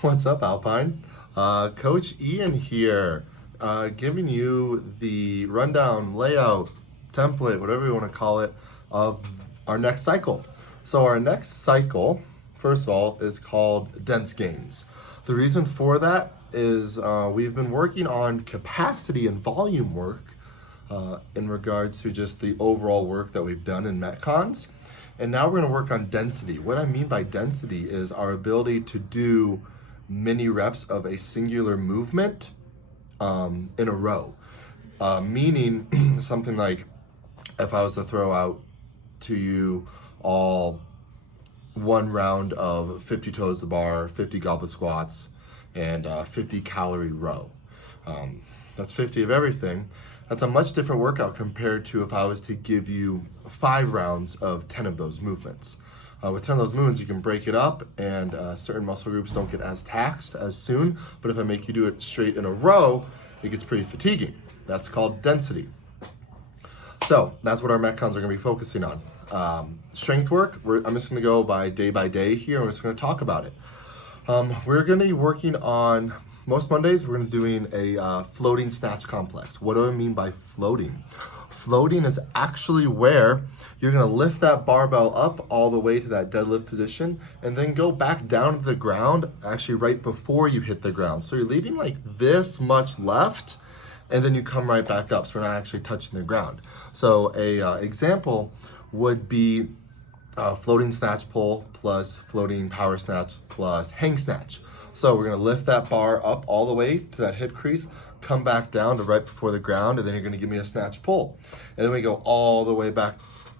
What's up, Alpine? Coach Ian here, giving you the rundown, layout, template, whatever you want to call it, of our next cycle. So, our next cycle, first of all, is called dense gains. The reason for that is we've been working on capacity and volume work in regards to just the overall work that we've done in Metcons. And now we're going to work on density. What I mean by density is our ability to do many reps of a singular movement in a row. Meaning something like if I was to throw out to you all one round of 50 toes to bar, 50 goblet squats, and 50 calorie row. That's 50 of everything. That's a much different workout compared to if I was to give you 5 rounds of 10 of those movements. With 10 of those movements, you can break it up, and certain muscle groups don't get as taxed as soon. But if I make you do it straight in a row, it gets pretty fatiguing. That's called density. So that's what our Metcons are going to be focusing on. Strength work, I'm just going to go by day here, and we're just going to talk about it. We're going to be working on, most Mondays, we're going to be doing a floating snatch complex. What do I mean by floating? Floating is actually where you're going to lift that barbell up all the way to that deadlift position and then go back down to the ground, actually right before you hit the ground. So you're leaving like this much left, and then you come right back up. So we're not actually touching the ground. So a example would be floating snatch pull plus floating power snatch plus hang snatch. So we're going to lift that bar up all the way to that hip crease, come back down to right before the ground, and then you're going to give me a snatch pull. And then we go all the way back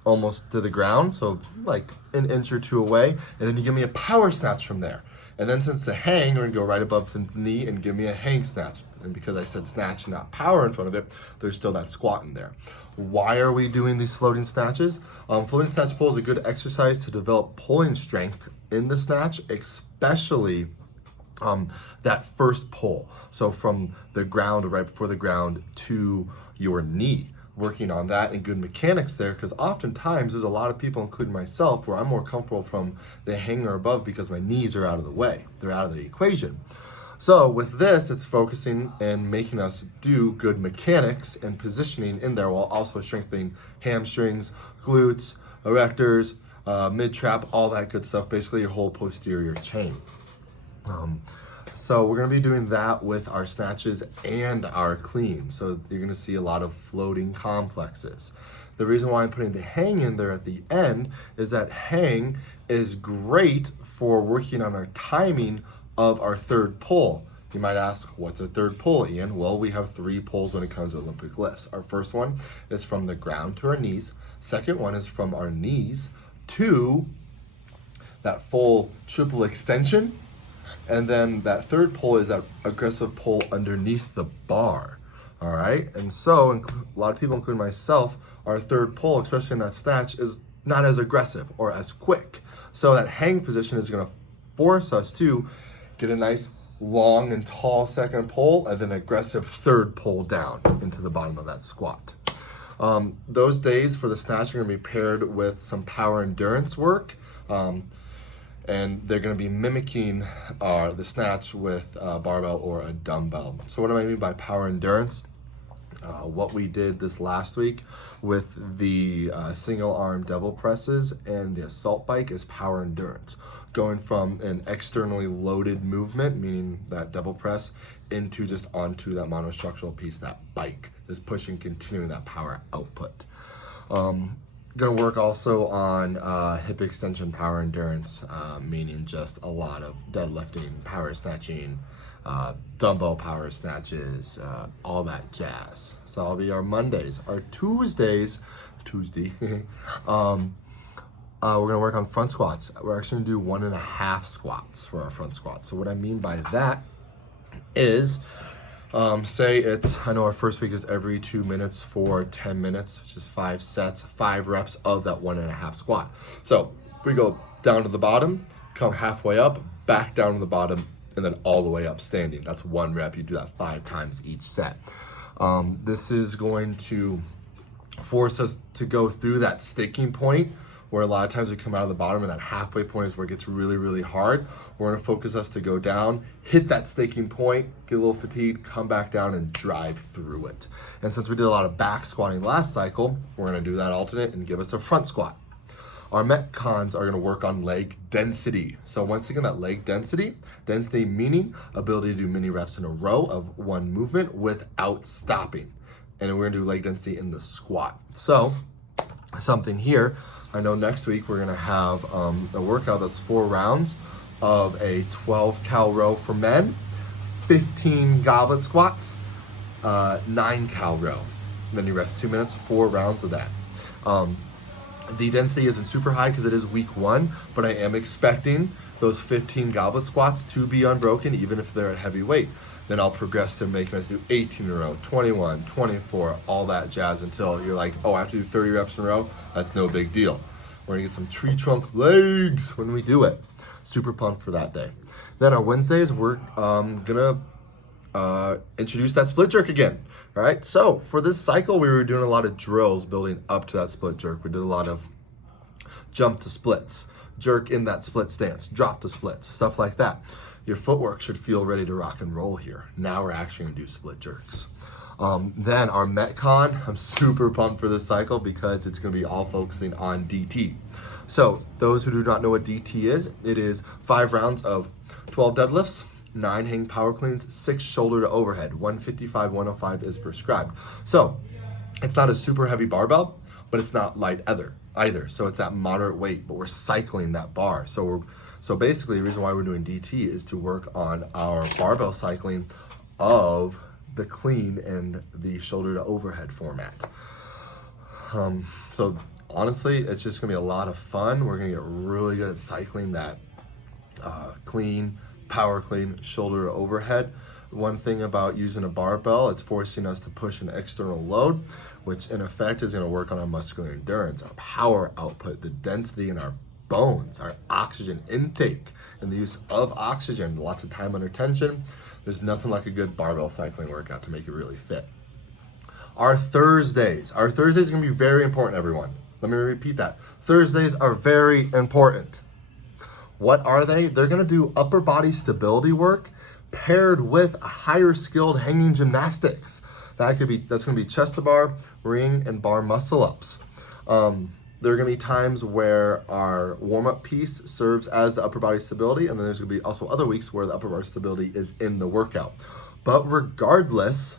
almost to the ground, so like an inch or two away, and then you give me a power snatch from there. And then since the hang, we're going to go right above the knee and give me a hang snatch. And because I said snatch and not power in front of it, there's still that squat in there. Why are we doing these floating snatches? Floating snatch pull is a good exercise to develop pulling strength in the snatch, especially that first pull. So from the ground or right before the ground to your knee, working on that and good mechanics there, because oftentimes there's a lot of people, including myself, where I'm more comfortable from the hanger above because my knees are out of the way. They're out of the equation. So with this, it's focusing and making us do good mechanics and positioning in there while also strengthening hamstrings, glutes, erectors, mid-trap, all that good stuff, basically your whole posterior chain. So we're going to be doing that with our snatches and our cleans. So you're going to see a lot of floating complexes. The reason why I'm putting the hang in there at the end is that hang is great for working on our timing of our third pull. You might ask, what's a third pull, Ian? Well, we have 3 pulls when it comes to Olympic lifts. Our first one is from the ground to our knees. Second one is from our knees to that full triple extension. And then that third pull is that aggressive pull underneath the bar. All right. And so a lot of people, including myself, our third pull, especially in that snatch, is not as aggressive or as quick. So that hang position is going to force us to get a nice long and tall second pull and then aggressive third pull down into the bottom of that squat. Those days for the snatch are going to be paired with some power endurance work. And they're going to be mimicking the snatch with a barbell or a dumbbell. So what do I mean by power endurance? What we did this last week with the single arm devil presses and the assault bike is power endurance. Going from an externally loaded movement, meaning that double press, into just onto that monostructural piece, that bike, just pushing, continuing that power output. Going to work also on hip extension power endurance, meaning just a lot of deadlifting, power snatching, dumbbell power snatches, all that jazz. So that'll be our Mondays. Our Tuesday, we're going to work on front squats. We're actually going to do 1.5 squats for our front squats. So what I mean by that is, I know our first week is every 2 minutes for 10 minutes, which is 5 sets, 5 reps of that 1.5 squat. So we go down to the bottom, come halfway up, back down to the bottom, and then all the way up standing. That's 1 rep. You do that 5 times each set. This is going to force us to go through that sticking point where a lot of times we come out of the bottom and that halfway point is where it gets really, really hard. We're gonna focus us to go down, hit that staking point, get a little fatigued, come back down and drive through it. And since we did a lot of back squatting last cycle, we're gonna do that alternate and give us a front squat. Our metcons are gonna work on leg density. So once again, that leg density meaning ability to do many reps in a row of one movement without stopping. And we're gonna do leg density in the squat. So something here, I know next week we're gonna have a workout that's 4 rounds of a 12 cal row for men, 15 goblet squats, 9 cal row. Then you rest 2 minutes, 4 rounds of that. The density isn't super high because it is week 1, but I am expecting those 15 goblet squats to be unbroken, even if they're at heavy weight. Then I'll progress to making us do 18 in a row, 21, 24, all that jazz until you're like, oh, I have to do 30 reps in a row. That's no big deal. We're gonna get some tree trunk legs when we do it. Super pumped for that day. Then on Wednesdays, we're gonna introduce that split jerk again. All right, so for this cycle, we were doing a lot of drills building up to that split jerk. We did a lot of jump to splits, jerk in that split stance, drop to splits, stuff like that. Your footwork should feel ready to rock and roll here. Now we're actually gonna do split jerks. Then our Metcon, I'm super pumped for this cycle because it's gonna be all focusing on DT. So those who do not know what DT is, it is 5 rounds of 12 deadlifts, 9 hang power cleans, 6 shoulder to overhead, 155, 105 is prescribed. So it's not a super heavy barbell, but it's not light either. So it's that moderate weight, but we're cycling that bar. So basically the reason why we're doing DT is to work on our barbell cycling of the clean and the shoulder to overhead format. So honestly, it's just gonna be a lot of fun. We're gonna get really good at cycling that clean, power clean, shoulder to overhead. One thing about using a barbell, it's forcing us to push an external load, which in effect is gonna work on our muscular endurance, our power output, the density in our bones, our oxygen intake, and the use of oxygen, lots of time under tension. There's nothing like a good barbell cycling workout to make you really fit. Our Thursdays are gonna be very important, everyone. Let me repeat that. Thursdays are very important. What are they? They're gonna do upper body stability work paired with higher skilled hanging gymnastics. That's gonna be chest to bar, ring, and bar muscle ups. There are gonna be times where our warm-up piece serves as the upper body stability, and then there's gonna be also other weeks where the upper body stability is in the workout. But regardless,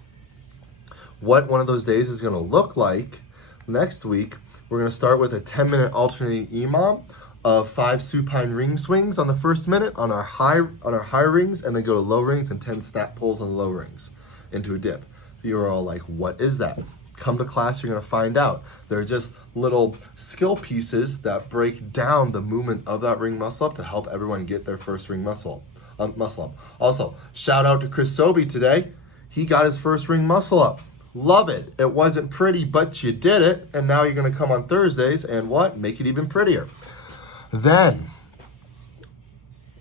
what one of those days is gonna look like, next week, we're gonna start with a 10-minute alternating EMOM of 5 supine ring swings on the first minute on our high rings, and then go to low rings and 10 snap pulls on the low rings into a dip. You're all like, what is that? Come to class, you're gonna find out. They're just little skill pieces that break down the movement of that ring muscle up to help everyone get their first ring muscle up. Also, shout out to Chris Sobey today. He got his first ring muscle up. Love it. It wasn't pretty, but you did it. And now you're gonna come on Thursdays and what? Make it even prettier. Then,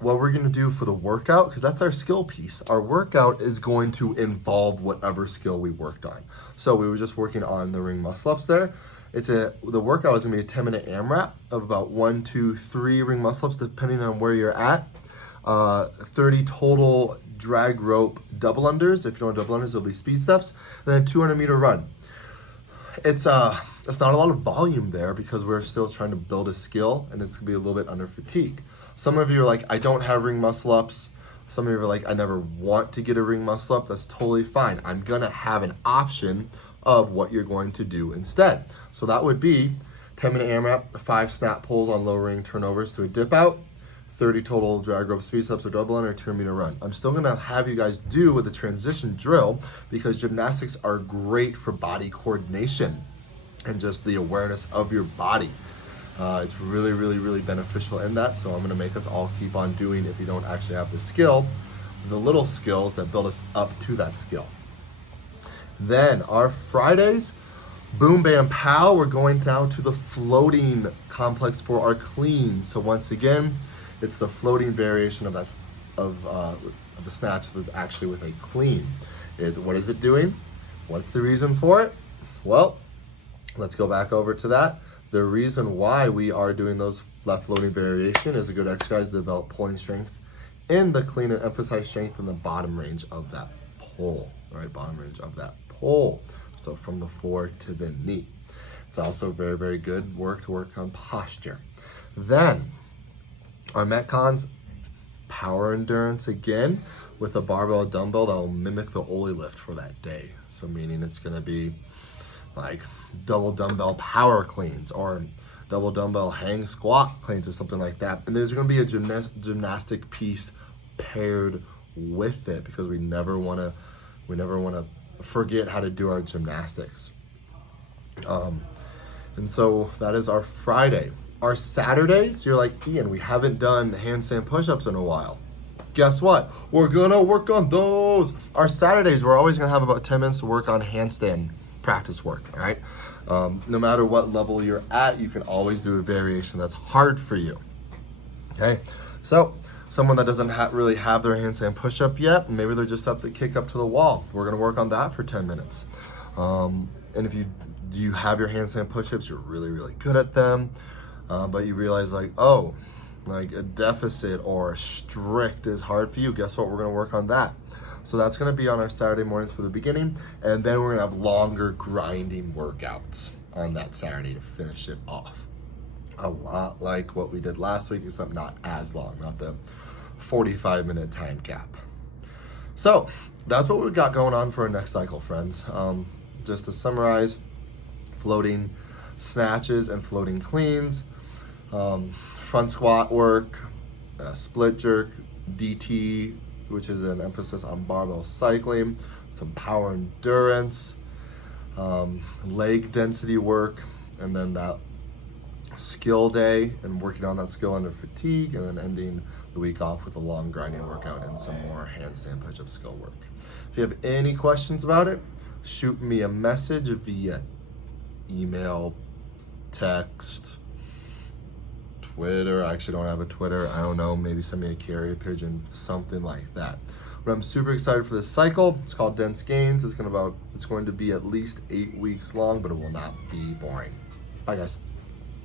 what we're gonna do for the workout, because that's our skill piece, our workout is going to involve whatever skill we worked on. So we were just working on the ring muscle ups there. The workout is gonna be a 10-minute AMRAP of about 1, 2, 3 ring muscle ups, depending on where you're at. 30 total drag rope double unders. If you don't double unders, it'll be speed steps. And then 200-meter run. It's not a lot of volume there because we're still trying to build a skill, and it's gonna be a little bit under fatigue. Some of you are like, I don't have ring muscle ups. Some of you are like, I never want to get a ring muscle up. That's totally fine. I'm gonna have an option of what you're going to do instead. So that would be 10-minute AMRAP, 5 snap pulls on low ring turnovers to a dip out, 30 total drag rope speed steps or double under, 200-meter run. I'm still gonna have you guys do with a transition drill because gymnastics are great for body coordination and just the awareness of your body. It's really, really, really beneficial in that. So I'm gonna make us all keep on doing, if you don't actually have the skill, the little skills that build us up to that skill. Then our Fridays, boom, bam, pow, we're going down to the floating complex for our clean. So once again, it's the floating variation of the snatch, but actually with a clean. What is it doing? What's the reason for it? Well, let's go back over to that. The reason why we are doing those left floating variation is a good exercise to develop pulling strength in the clean and emphasize strength in the bottom range of that pull, right? Bottom range of that pull. So from the floor to the knee. It's also very, very good work to work on posture. Then our Metcons, power endurance again with a barbell dumbbell that will mimic the Oli lift for that day. So meaning it's gonna be like double dumbbell power cleans or double dumbbell hang squat cleans or something like that. And there's gonna be a gymnastic piece paired with it because we never wanna forget how to do our gymnastics. And so that is our Friday. Our Saturdays, you're like, Ian, we haven't done handstand push-ups in a while. Guess what? We're gonna work on those. Our Saturdays, we're always gonna have about 10 minutes to work on handstand practice work, all right? No matter what level you're at, you can always do a variation that's hard for you, okay? So, someone that doesn't really have their handstand push-up yet, maybe they're just up to kick up to the wall. We're gonna work on that for 10 minutes. And if you have your handstand push-ups, you're really, really good at them, but you realize like, oh, like a deficit or strict is hard for you, guess what? We're gonna work on that. So that's gonna be on our Saturday mornings for the beginning, and then we're gonna have longer grinding workouts on that Saturday to finish it off. A lot like what we did last week, except not as long, not the 45-minute time cap. So that's what we've got going on for our next cycle, friends. Just to summarize, floating snatches and floating cleans, front squat work, split jerk, DT, which is an emphasis on barbell cycling, some power endurance, leg density work, and then that skill day and working on that skill under fatigue, and then ending the week off with a long grinding workout and some more handstand push-up skill work. If you have any questions about it, shoot me a message via email, text, Twitter. I actually don't have a Twitter. I don't know, maybe send me a carrier pigeon, something like that. But I'm super excited for this cycle. It's called Dense Gains. It's going to be at least 8 weeks long, but it will not be boring. Bye guys.